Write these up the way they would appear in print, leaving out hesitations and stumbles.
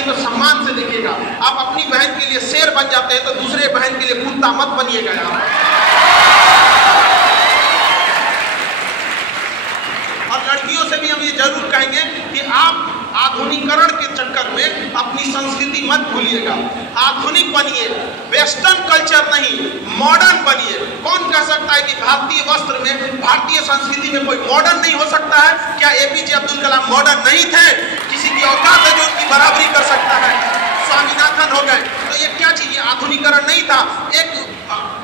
चाहिए तो सम्मान से देखिएगा। आप अपनी बहन के लिए शेर बन जाते हैं तो दूसरे बहन के लिए कुत्ता मत बनिएगा यार। और लड़कियों से भी हम ये जरूर कहेंगे कि आप आधुनिकरण के चक्कर में अपनी संस्कृति मत भूलिएगा। आधुनिक बनिए, वेस्टर्न कल्चर नहीं, मॉडर्न बनिए। कौन कह सकता है कि भारतीय वस्त्र में, भारतीय संस्कृति में कोई मॉडर्न नहीं हो सकता है? क्या एपीजे अब्दुल कलाम मॉडर्न नहीं थे? किसी की औकात है जो उनकी बराबरी कर सकता है? स्वामीनाथन हो गए, तो ये क्या चीज, आधुनिकरण नहीं था।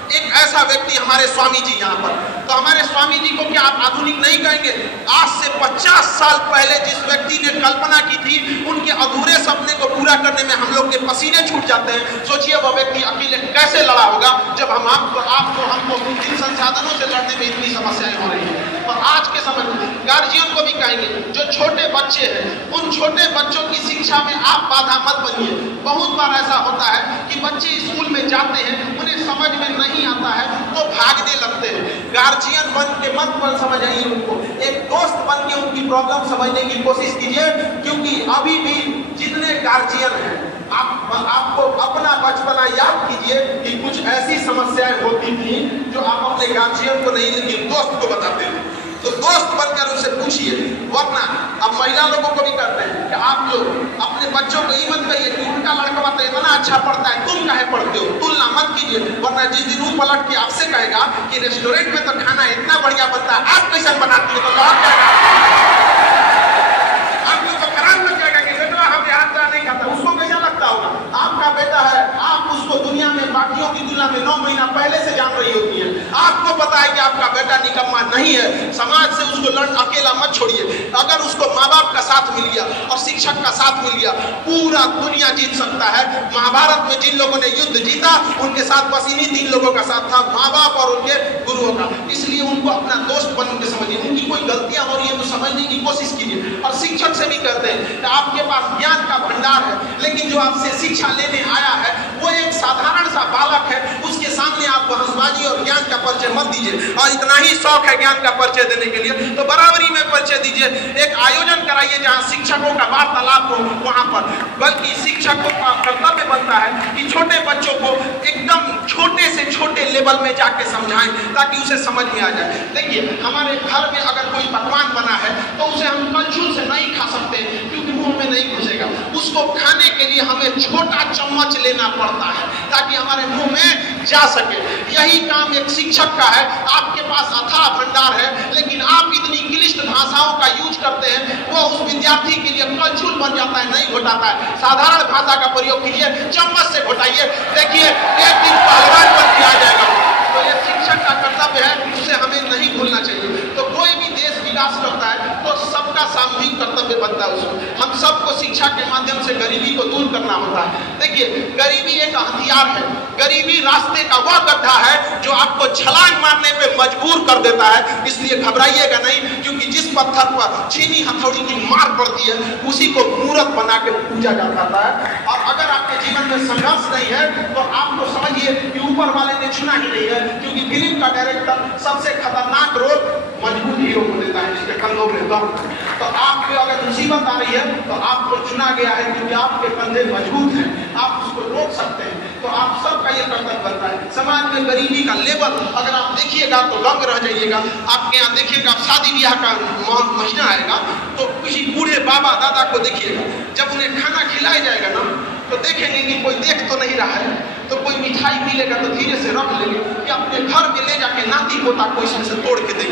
एक ऐसा व्यक्ति हमारे स्वामी जी यहाँ पर, तो हमारे स्वामी जी को क्या आप आधुनिक नहीं कहेंगे? आज से 50 साल पहले जिस व्यक्ति ने कल्पना की थी, उनके अधूरे सपने को पूरा करने में हम लोग के पसीने छूट जाते हैं। सोचिए वह व्यक्ति अकेले कैसे लड़ा होगा जब हमको इन संसाधनों से लड़ने में इतनी समस्याएं हो रही हैं। और आज के समय में गार्जियन को भी कहेंगे, जो छोटे बच्चे हैं, उन छोटे बच्चों की शिक्षा में आप बाधा मत बनिए। बहुत बार ऐसा होता है कि बच्चे स्कूल में जाते हैं, उन्हें समझ में नहीं आता है तो भागने लगते हैं। गार्जियन बन के मत समझाइए उनको, एक दोस्त बन के उनकी प्रॉब्लम समझने की कोशिश कीजिए। क्योंकि अभी भी जितने गार्जियन हैं, आपको अपना बचपना याद कीजिए कि कुछ ऐसी समस्याएं होती थी जो आप अपने गार्जियन को नहीं लेकिन दोस्त को बताते थे। तो दोस्त बनकर उनसे पूछिए। वरना अब महिला लोगों को भी करते हैं कि आप जो अपने बच्चों को ये मत कहिए कि उनका लड़का तो इतना अच्छा पढ़ता है, तुम काहे पढ़ते हो, तुलना मत कीजिए। वरना जिस दिन वो पलट के आपसे कहेगा कि रेस्टोरेंट में तो खाना इतना बढ़िया बनता है, आप कैसे बनाती हो, तो लौट जाएगा, आपको तो खराब लग जाएगा कि बेटा हमने हाथ का नहीं खाता। उसको कैसा लगता होगा? आपका बेटा है, आप उसको दुनिया में बाकियों की तुलना में 9 महीना पहले से जान रही होती है। आपको पता है कि आपका बेटा निकम्मा नहीं है। समाज से उसको अकेला मत छोड़िए। अगर उसको माँ बाप का साथ मिल गया और शिक्षक का साथ मिल गया, पूरा दुनिया जीत सकता है। महाभारत में जिन लोगों ने युद्ध जीता, उनके साथ बस इन्हीं 3 लोगों का साथ था, माँ बाप और उनके गुरुओं का। इसलिए उनको अपना दोस्त बन के समझिए। उनकी कोई गलतियां हो रही है तो समझने की कोशिश कीजिए। और शिक्षक से भी कहते हैं कि आपके पास ज्ञान का भंडार है, लेकिन जो आपसे शिक्षा लेने आया है वो एक साधारण सा बालक है, उसके सामने आप बहसबाजी और ज्ञान का परिचय मत दीजिए। और इतना ही शौक है ज्ञान का परिचय देने के लिए तो बराबरी में परिचय दीजिए। एक आयोजन कराइए जहां शिक्षकों का वार्तालाप हो वहां पर। बल्कि शिक्षकों का कर्तव्य बनता है कि छोटे बच्चों को एकदम छोटे से छोटे लेवल में जाके समझाएं ताकि उसे समझ में आ जाए। देखिए, हमारे घर में अगर कोई पकवान बना है तो उसे हम कलछुल से नहीं खा सकते क्योंकि मुंह में नहीं घुसेगा। उसको खाने के लिए हमें छोटा चम्मच लेना पड़ता है ताकि हमारे मुंह में जा सके। यही काम एक शिक्षक का है। आपके पास अथाह भंडार है, लेकिन आप इतनी क्लिष्ट भाषाओं का यूज करते हैं, वो उस विद्यार्थी के लिए कलछुल बन जाता है, नहीं घोटाता है। साधारण भाषा का प्रयोग कीजिए, चम्मच से घोटाइए, देखिए एक दिन पहलवान बन के आ जाएगा। तो ये शिक्षक का कर्तव्य है, उसे हमें नहीं भूलना चाहिए। तो कोई भी देश विकास करता है तो सबका सामूहिक कर्तव्य बनता है उसको। हम सबको शिक्षा के माध्यम से गरीबी को दूर करना होता है। देखिए, गरीबी एक हथियार है। गरीबी रास्ते का वह गड्ढा है जो आपको छलांग मारने पे मजबूर कर देता है। इसलिए घबराइएगा नहीं, क्योंकि जिस पत्थर पर छीनी हथौड़ी की मार पड़ती है उसी को मूर्त बना के पूजा जाता है। और अगर आपके जीवन में संघर्ष नहीं है तो आपको समझिए कि ऊपर वाले ने चुना ही नहीं है। क्योंकि फिल्म का डायरेक्टर सबसे खतरनाक रोल मजबूत हीरो को देता है जिसके कंधों में दम। तो आपको अगर मुसीबत आ रही है तो आपको चुना गया है क्योंकि आपके कंधे मजबूत हैं, आप उसको रोक सकते हैं। तो आप सबका ये कर्तव्य बनता है। समाज में गरीबी का लेवल अगर आप देखिएगा तो दंग रह जाइएगा। आपके यहाँ देखिएगा, शादी ब्याह का महीना आएगा तो किसी बूढ़े बाबा दादा को देखिएगा, जब उन्हें खाना खिलाया जाएगा ना तो देखेंगे कि कोई देख तो नहीं रहा है, तो कोई मिठाई मिलेगा तो धीरे से रख लेंगे कि अपने घर में ले जाके नाती पोता को इसमें से तोड़ के दे